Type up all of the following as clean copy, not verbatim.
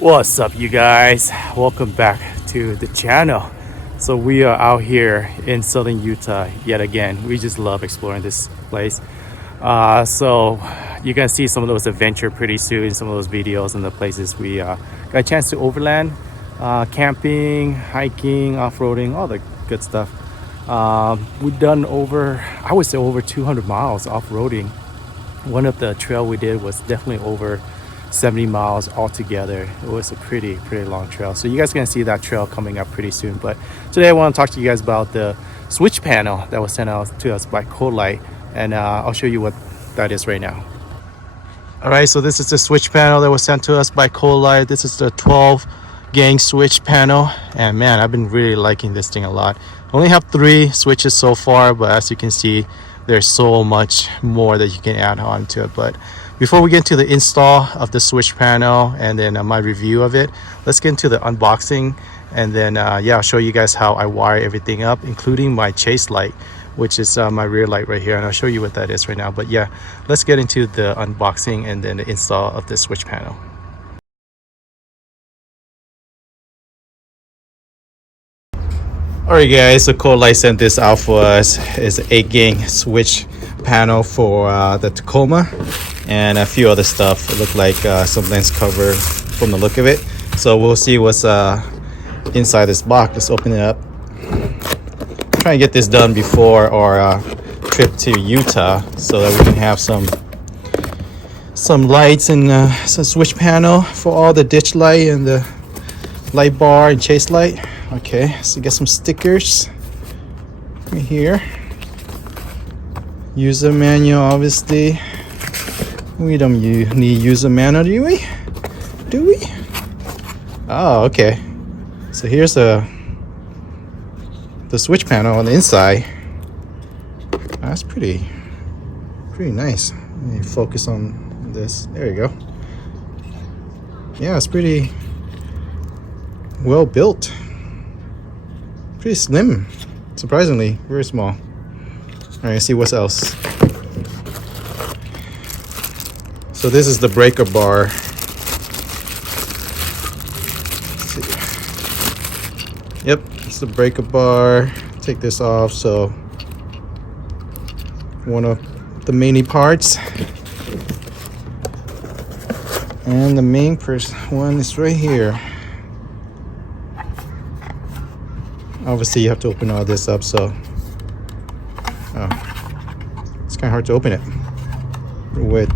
What's up, you guys? Welcome back to the channel. So we are out here in southern Utah yet again. We just love exploring this place. So you can see some of those adventure pretty soon, some of those videos and the places we got a chance to overland, camping, hiking, off-roading, all the good stuff. We've done over, I would say over 200 miles off-roading. One of the trail we did was definitely over 70 miles altogether. It was a pretty long trail, so you guys are gonna see that trail coming up pretty soon. But today I want to talk to you guys about the switch panel that was sent out to us by CoLight, and I'll show you what that is right now. All right, so this is the switch panel that was sent to us by CoLight. This is the 12 gang switch panel, and man, I've been really liking this thing a lot. I only have 3 switches so far, but as you can see, there's so much more that you can add on to it. But before we get into the install of the switch panel and then my review of it, let's get into the unboxing, and then yeah, I'll show you guys how I wire everything up, including my chase light, which is my rear light right here, and I'll show you what that is right now. But yeah, let's get into the unboxing and then the install of the switch panel. Alright guys, so CoLight sent this out for us. It's an 8 gang switch panel for the Tacoma and a few other stuff. It looked like some lens cover from the look of it. So we'll see what's inside this box. Let's open it up. Try and get this done before our trip to Utah so that we can have some lights and some switch panel for all the ditch light and the light bar and chase light. Okay, so get some stickers right here. User manual, obviously. We don't need user manual, do we? Do we? Oh, okay. So here's the switch panel on the inside. That's pretty nice. Let me focus on this. There you go. Yeah, it's pretty well built. Pretty slim, surprisingly, very small. All right, let's see what else. So this is the breaker bar. Let's see. Yep, it's the breaker bar. Take this off. So one of the main parts, and the main one is right here. Obviously you have to open all this up, so it's kind of hard to open it with.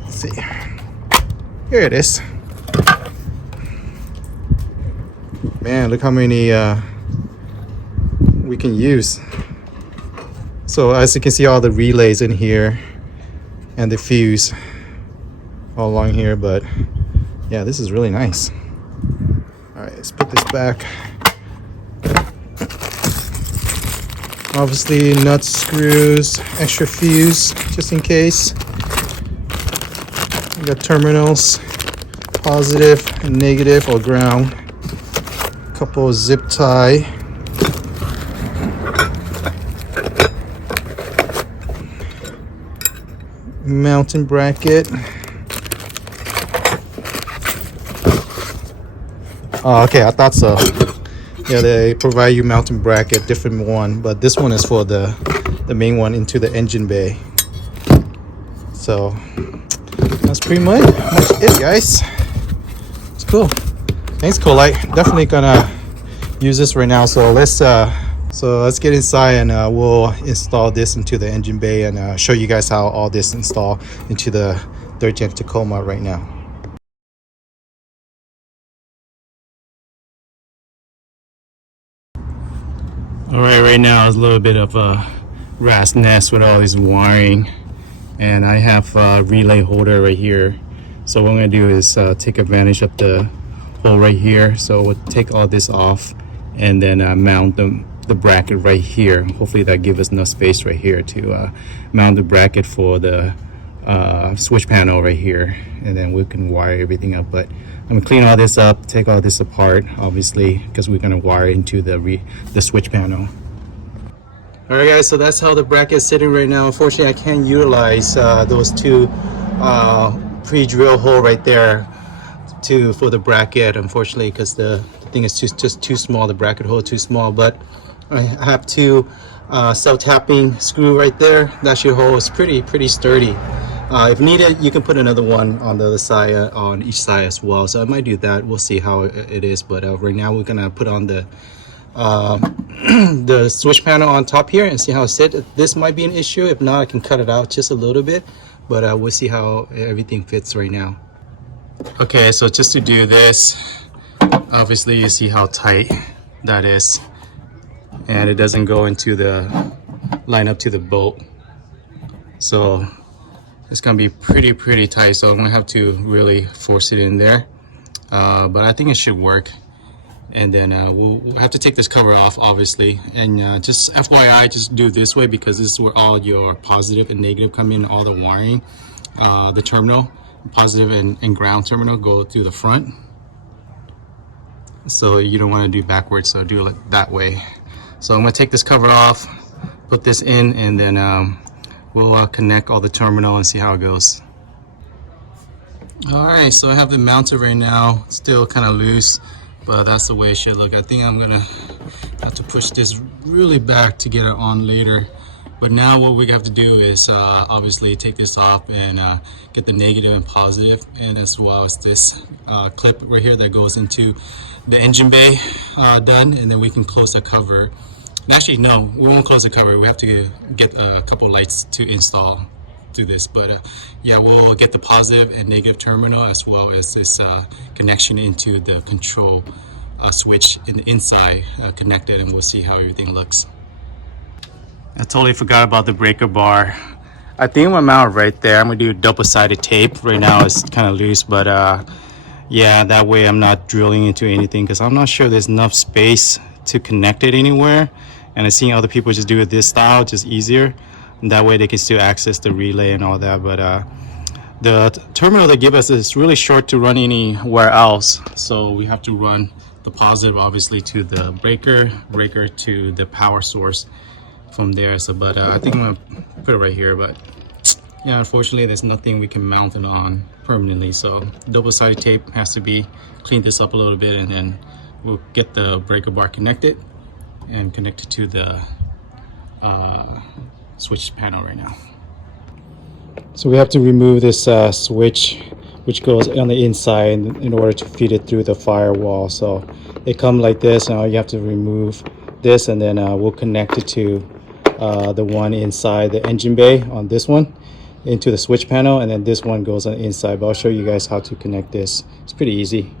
Let's see, here it is. Man, look how many we can use. So as you can see, all the relays in here and the fuse all along here. But yeah, this is really nice. All right, let's put this back. Obviously nuts, screws, extra fuse just in case. We got terminals, positive and negative, or ground. Couple of zip tie. Mounting bracket. Oh, okay, I thought so. Yeah, they provide you mounting bracket, different one, but this one is for the main one into the engine bay. So that's pretty much it, guys. It's cool. Thanks, CoLight. Definitely gonna use this right now. So let's get inside and we'll install this into the engine bay and show you guys how all this install into the 3rd gen Tacoma right now. All right, right now is a little bit of a rat's nest with all this wiring, and I have a relay holder right here. So what I'm gonna do is take advantage of the hole right here. So we'll take all this off and then mount the bracket right here. Hopefully that gives us enough space right here to mount the bracket for the switch panel right here, and then we can wire everything up. But I'm gonna clean all this up, take all this apart, obviously, because we're gonna wire into the switch panel. All right, guys, so that's how the bracket is sitting right now. Unfortunately, I can't utilize those 2 pre-drill hole right there to for the bracket, unfortunately, because the thing is just too small, the bracket hole too small. But I have two self-tapping screw right there. That should hold. It's pretty sturdy. If needed, you can put another one on the other side, on each side as well. So I might do that. We'll see how it is. But right now we're gonna put on the the switch panel on top here and see how it sits. This might be an issue. If not, I can cut it out just a little bit. But we'll see how everything fits right now. Okay, so just to do this, obviously you see how tight that is, and it doesn't go into the line up to the bolt. So it's gonna be pretty tight, so I'm gonna have to really force it in there, but I think it should work. And then we'll have to take this cover off, obviously, and just FYI, just do it this way because this is where all your positive and negative come in, all the wiring. The terminal, positive and ground terminal, go through the front, so you don't want to do backwards, so do it like that way. So I'm gonna take this cover off, put this in, and then we'll connect all the terminal and see how it goes. All right, so I have it mounted right now, still kind of loose, but that's the way it should look. I think I'm gonna have to push this really back to get it on later. But now what we have to do is obviously take this off and get the negative and positive, and as well as this clip right here that goes into the engine bay done, and then we can close the cover. Actually, no, we won't close the cover. We have to get a couple lights to install to this. But yeah, we'll get the positive and negative terminal as well as this connection into the control switch in the inside connected, and we'll see how everything looks. I totally forgot about the breaker bar. I think I'm gonna mount it right there. I'm gonna do double-sided tape. Right now it's kind of loose, but yeah, that way I'm not drilling into anything because I'm not sure there's enough space to connect it anywhere. And I've seen other people just do it this style, just easier. And that way they can still access the relay and all that. But the terminal they give us is really short to run anywhere else. So we have to run the positive obviously to the breaker to the power source from there. So but I think I'm gonna put it right here, but yeah, unfortunately there's nothing we can mount it on permanently, so double-sided tape has to be cleaned this up a little bit, and then we'll get the breaker bar connected and connected to the switch panel right now. So we have to remove this switch which goes on the inside in order to feed it through the firewall. So they come like this, and all you have to remove this, and then we'll connect it to the one inside the engine bay on this one into the switch panel, and then this one goes on the inside. But I'll show you guys how to connect this. It's pretty easy.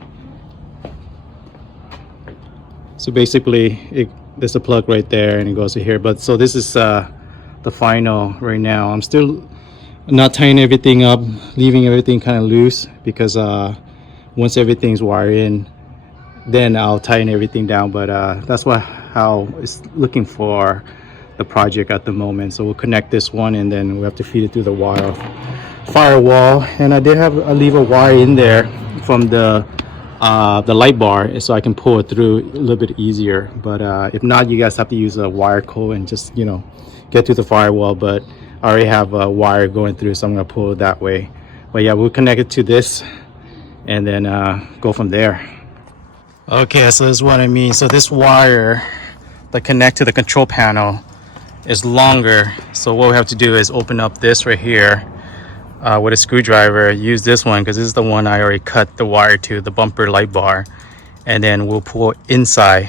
So basically there's a plug right there and it goes to here. But so this is the final right now. I'm still not tying everything up, leaving everything kind of loose, because once everything's wired in, then I'll tighten everything down. But that's how it's looking for the project at the moment. So we'll connect this one, and then we have to feed it through the firewall. And I did leave a wire in there from the light bar, so I can pull it through a little bit easier. But if not, you guys have to use a wire coil and just, you know, get through the firewall. But I already have a wire going through, so I'm gonna pull it that way. But yeah, we'll connect it to this and then go from there. Okay, so this is what I mean. So this wire that connect to the control panel is longer. So what we have to do is open up this right here with a screwdriver. Use this one because this is the one I already cut the wire to, the bumper light bar. And then we'll pull inside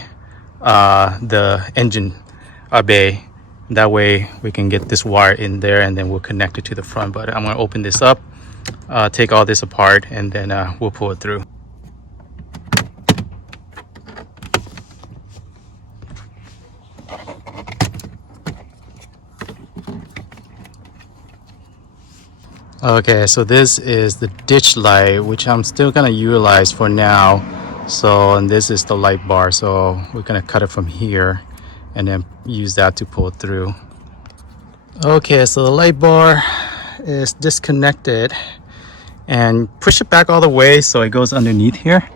the engine bay. That way we can get this wire in there, and then we'll connect it to the front. But I'm gonna open this up, take all this apart, and then we'll pull it through. Okay, so this is the ditch light, which I'm still gonna utilize for now. So, and this is the light bar, so we're gonna cut it from here and then use that to pull it through. Okay, so the light bar is disconnected, and push it back all the way so it goes underneath here.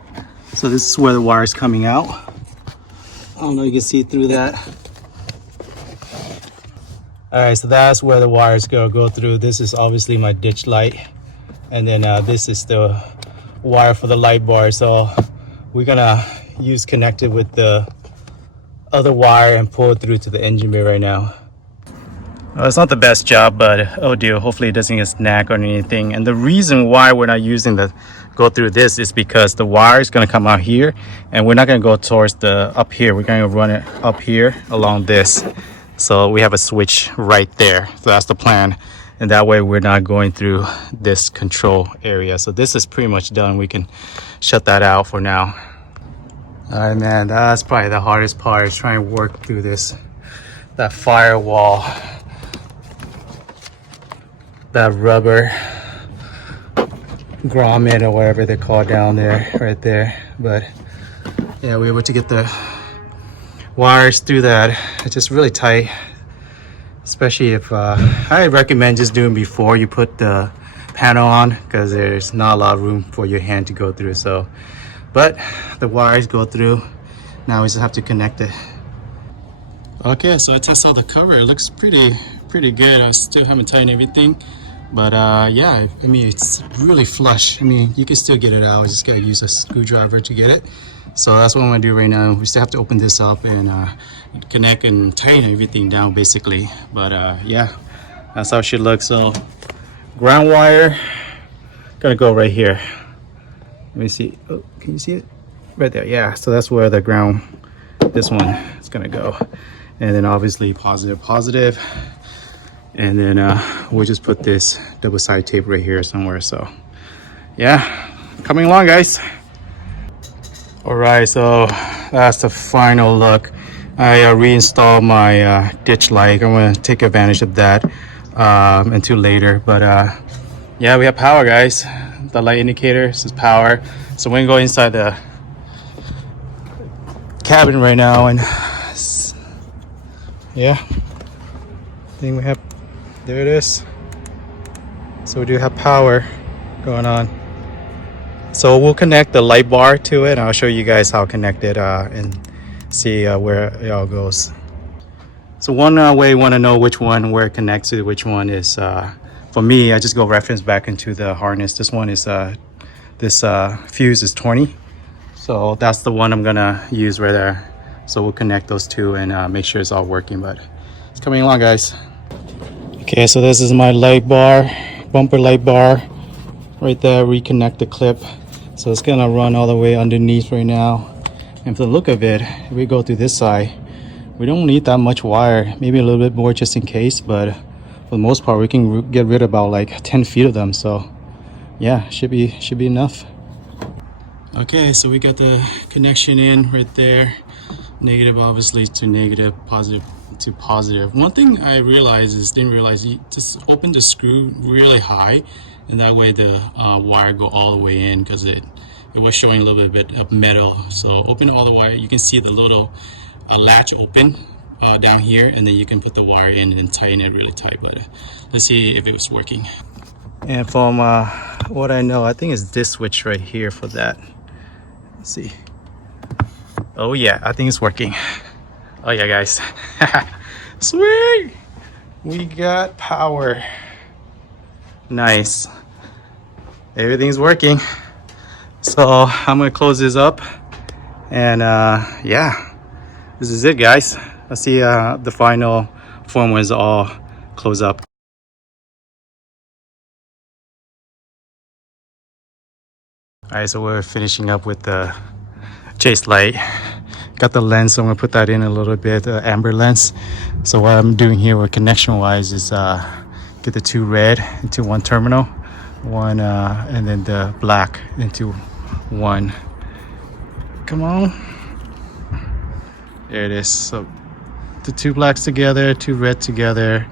So this is where the wire is coming out. I don't know if you can see through that. All right, so that's where the wires go through. This is obviously my ditch light, and then this is the wire for the light bar, so we're gonna connect it with the other wire and pull it through to the engine bay right now. It's not the best job, but oh dear, hopefully it doesn't get snagged or anything. And the reason why we're not using the go through this is because the wire is going to come out here, and we're not going to go towards the up here. We're going to run it up here along this, so we have a switch right there. So that's the plan, and that way we're not going through this control area. So this is pretty much done. We can shut that out for now. All right, man, that's probably the hardest part, is trying to work through that firewall, that rubber grommet or whatever they call down there, right there. But yeah, we were able to get the wires through that. It's just really tight, especially if I recommend just doing before you put the panel on, because there's not a lot of room for your hand to go through. So, but the wires go through. Now we just have to connect it. Okay, so I tested out the cover. It looks pretty good. I still haven't tightened everything, but yeah, I mean, it's really flush. I mean, you can still get it out. You just gotta use a screwdriver to get it. So that's what I'm gonna do right now. We still have to open this up and connect and tighten everything down, basically. But yeah, that's how it should look. So ground wire gonna go right here. Let me see. Oh, can you see it? Right there. Yeah. So that's where the ground, this one, is gonna go. And then obviously positive, and then we'll just put this double side tape right here somewhere. So yeah, coming along, guys. All right, so that's the final look. I reinstalled my ditch light. I'm gonna take advantage of that until later, but yeah, we have power, guys. The light indicator says power, so we're gonna go inside the cabin right now, and yeah, I think we have, there it is. So we do have power going on. So we'll connect the light bar to it, and I'll show you guys how connected and see where it all goes. So one way you want to know which one, where it connects to which one is, for me, I just go reference back into the harness. This one is, this fuse is 20. So that's the one I'm gonna use right there. So we'll connect those two and make sure it's all working, but it's coming along, guys. Okay, so this is my light bar, bumper light bar right there. Reconnect the clip. So it's gonna run all the way underneath right now. And for the look of it, if we go through this side, we don't need that much wire, maybe a little bit more just in case, but for the most part, we can get rid of about like 10 feet of them. So yeah, should be enough. Okay, so we got the connection in right there. Negative obviously to negative, positive to positive. One thing I didn't realize, you just open the screw really high, and that way the wire go all the way in, because it was showing a little bit of metal. So open all the wire. You can see the little latch open down here, and then you can put the wire in and tighten it really tight. But let's see if it was working. And from what I know, I think it's this switch right here for that. Let's see. Oh yeah, I think it's working. Oh yeah, guys. Sweet! We got power. Nice. Everything's working. So I'm gonna close this up, and yeah, this is it, guys. Let's see the final form when it's all closed up. All right, so we're finishing up with the chase light. Got the lens, so I'm gonna put that in a little bit, amber lens. So what I'm doing here with connection wise is get the two red into one terminal, one and then the black into one. Come on, there it is. So the two blacks together, two red together,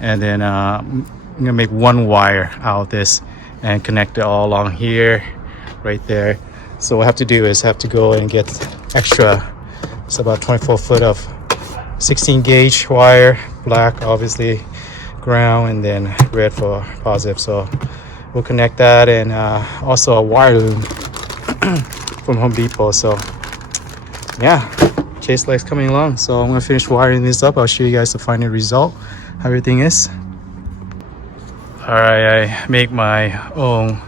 and then I'm gonna make one wire out of this and connect it all along here, right there. So what I have to do is have to go and get extra. It's about 24 foot of 16 gauge wire, black obviously, ground, and then red for positive. So we'll connect that, and also a wire loom from Home Depot. So yeah, chase light's coming along. So I'm gonna finish wiring this up. I'll show you guys the final result, how everything is. All right, I make my own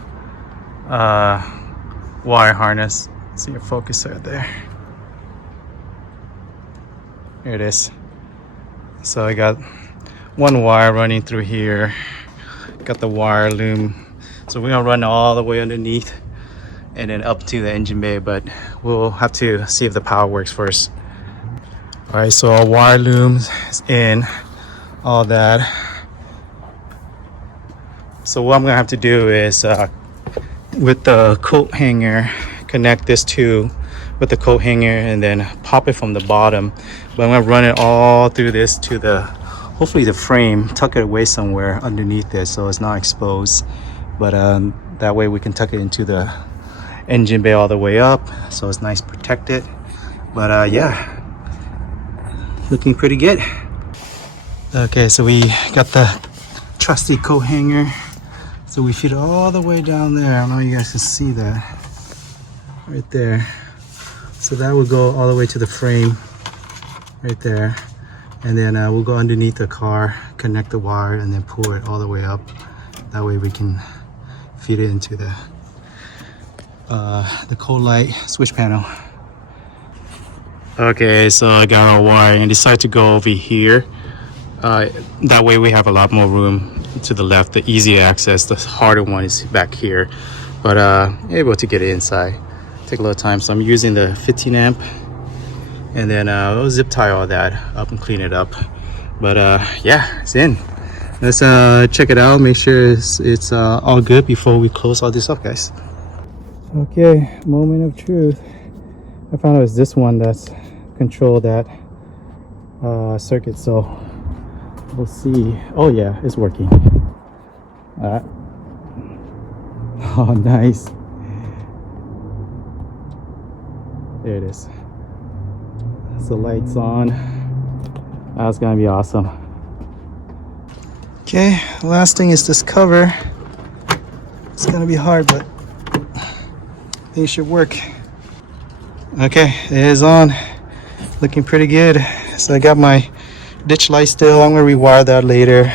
wire harness. See your focus right there. Here it is. So I got one wire running through here. Got the wire loom. So we're gonna run all the way underneath and then up to the engine bay, but we'll have to see if the power works first. All right, so our wire loom is in, all that. So what I'm gonna have to do is with the coat hanger, connect this to with the coat hanger and then pop it from the bottom. But I'm gonna run it all through this to the, hopefully the frame, tuck it away somewhere underneath it so it's not exposed. But that way we can tuck it into the engine bay all the way up so it's nice protected. But yeah, looking pretty good. Okay, so we got the trusty coat hanger. So we feed it all the way down there. I don't know if you guys can see that right there. So that will go all the way to the frame right there. And then we'll go underneath the car, connect the wire, and then pull it all the way up. That way we can feed it into the CoLight switch panel. Okay, so I got our wire and decided to go over here. That way we have a lot more room to the left, the easy access. The harder one is back here, but able to get it inside. Take a little time, so I'm using the 15 amp, and then I'll zip tie all that up and clean it up. But yeah, it's in. Let's check it out, make sure it's all good before we close all this up, guys. Okay, moment of truth. I found it was this one that's control that circuit, so we'll see. Oh yeah, it's working. Oh, nice. There it is. So lights on. That's gonna be awesome. Okay, last thing is this cover. It's gonna be hard, but I think it should work. Okay, it is on. Looking pretty good. So I got my ditch light still. I'm gonna rewire that later.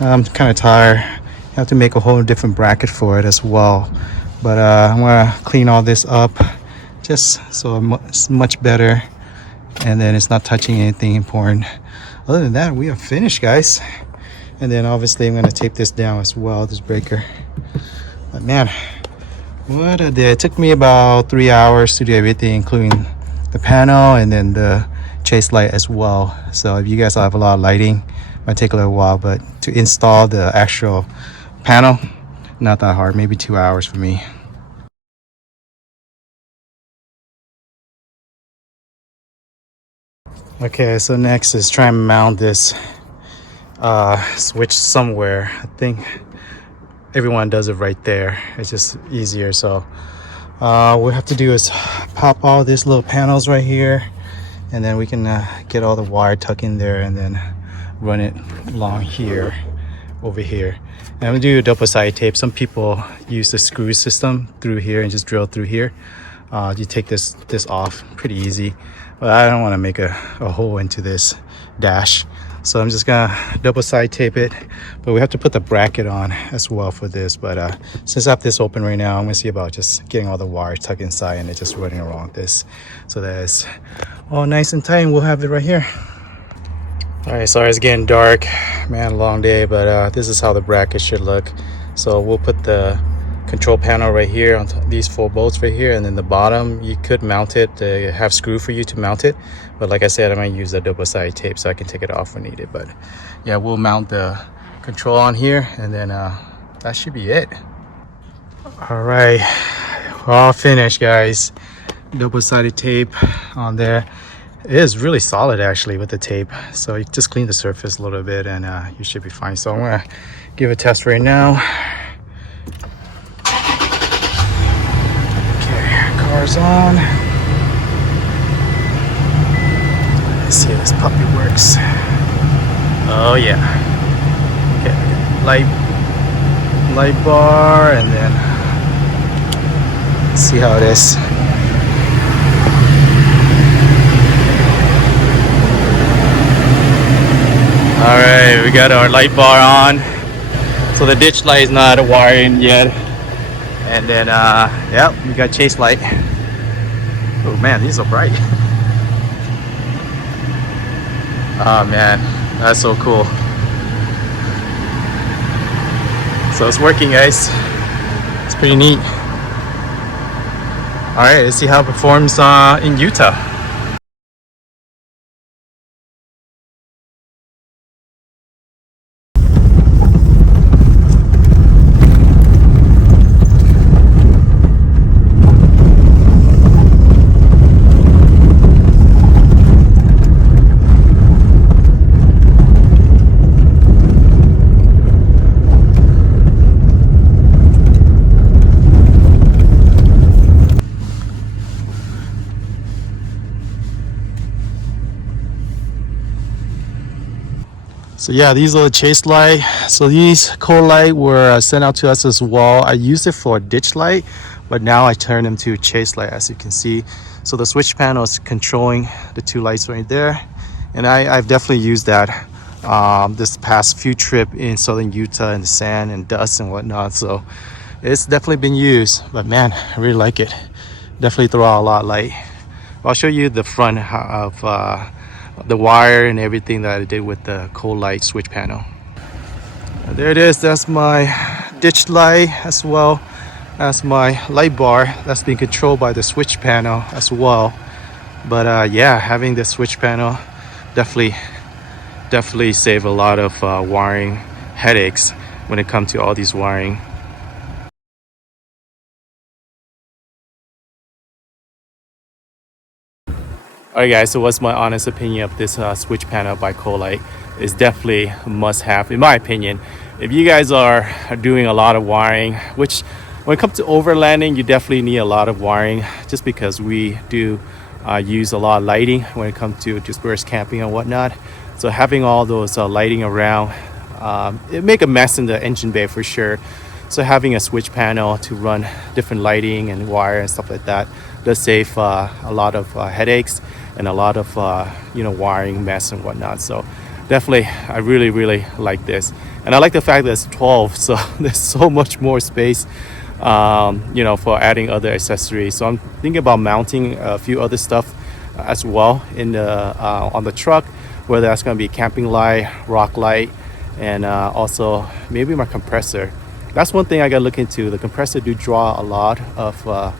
I'm kind of tired. I have to make a whole different bracket for it as well. But I'm gonna clean all this up just so it's much better, and then it's not touching anything important. Other than that, we are finished, guys. And then obviously I'm gonna tape this down as well, this breaker. But man, what a day. It took me about 3 hours to do everything, including the panel and then the chase light as well. So if you guys have a lot of lighting, it might take a little while, but to install the actual panel, not that hard, maybe 2 hours for me. Okay, so next is try and mount this switch somewhere. I think everyone does it right there. It's just easier. So what we have to do is pop all these little panels right here, and then we can get all the wire tucked in there and then run it along here, over here. And I'm gonna do a double-sided tape. Some people use the screw system through here and just drill through here. You take this off pretty easy, but I don't want to make a hole into this dash, so I'm just gonna double-side tape it. But we have to put the bracket on as well for this. But since I have this open right now, I'm gonna see about just getting all the wires tucked inside and it just running around this, so that it's all nice and tight, and we'll have it right here. All right, sorry it's getting dark, man, long day, but this is how the bracket should look. So we'll put the control panel right here on these 4 bolts right here, and then the bottom you could mount it, have screw for you to mount it, but like I said, I'm gonna use a double-sided tape so I can take it off when needed. But yeah, we'll mount the control on here, and then that should be it. All right, we're all finished, guys. Double-sided tape on there. It is really solid actually with the tape, so you just clean the surface a little bit and you should be fine. So I'm gonna give a test right now. Car's on. Let's see if this puppy works. Oh yeah. Okay, light bar, and then let's see how it is. All right, we got our light bar on. So the ditch light is not wiring yet. And then yep, we got chase light. Oh man, these are bright. Oh man, that's so cool. So it's working, guys. It's pretty neat. All right, let's see how it performs in Utah. So yeah, these are the chase light. So these CoLight were sent out to us as well. I used it for ditch light, but now I turn them to chase light, as you can see. So the switch panel is controlling the two lights right there. And I've definitely used that this past few trip in southern Utah in the sand and dust and whatnot. So it's definitely been used, but man, I really like it. Definitely throw out a lot of light. I'll show you the front of the wire and everything that I did with the CoLight switch panel. There it is. That's my ditch light as well as my light bar. That's being controlled by the switch panel as well. But yeah, having the switch panel definitely save a lot of wiring headaches when it comes to all these wiring. Alright guys, so what's my honest opinion of this switch panel by CoLight? Is definitely a must-have in my opinion. If you guys are doing a lot of wiring, which when it comes to overlanding, you definitely need a lot of wiring, just because we do use a lot of lighting when it comes to dispersed camping and whatnot. So having all those lighting around, it make a mess in the engine bay for sure. So having a switch panel to run different lighting and wire and stuff like that does save a lot of headaches and a lot of wiring mess and whatnot. So definitely I really like this, and I like the fact that it's 12, so there's so much more space for adding other accessories. So I'm thinking about mounting a few other stuff as well in the on the truck, whether that's going to be camping light, rock light, and also maybe my compressor. That's one thing I got to look into. The compressor do draw a lot of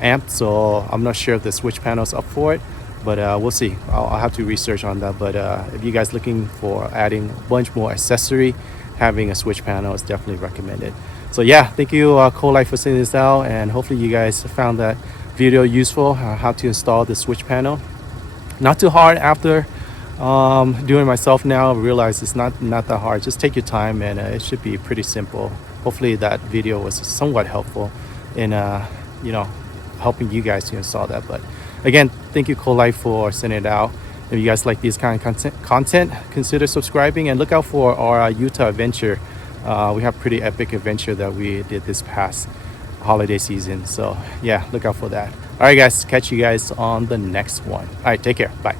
amp, so I'm not sure if the switch panel is up for it, but we'll see. I'll have to research on that. But if you guys looking for adding a bunch more accessory, having a switch panel is definitely recommended. So yeah, thank you CoLight for sending this out, and hopefully you guys found that video useful, how to install the switch panel. Not too hard. After doing it myself now, I realize it's not that hard. Just take your time, and it should be pretty simple. Hopefully that video was somewhat helpful in helping you guys to install that. But again, thank you CoLight for sending it out. If you guys like this kind of content, consider subscribing and look out for our Utah adventure. We have pretty epic adventure that we did this past holiday season. So yeah, look out for that. All right guys, catch you guys on the next one. All right, take care. Bye.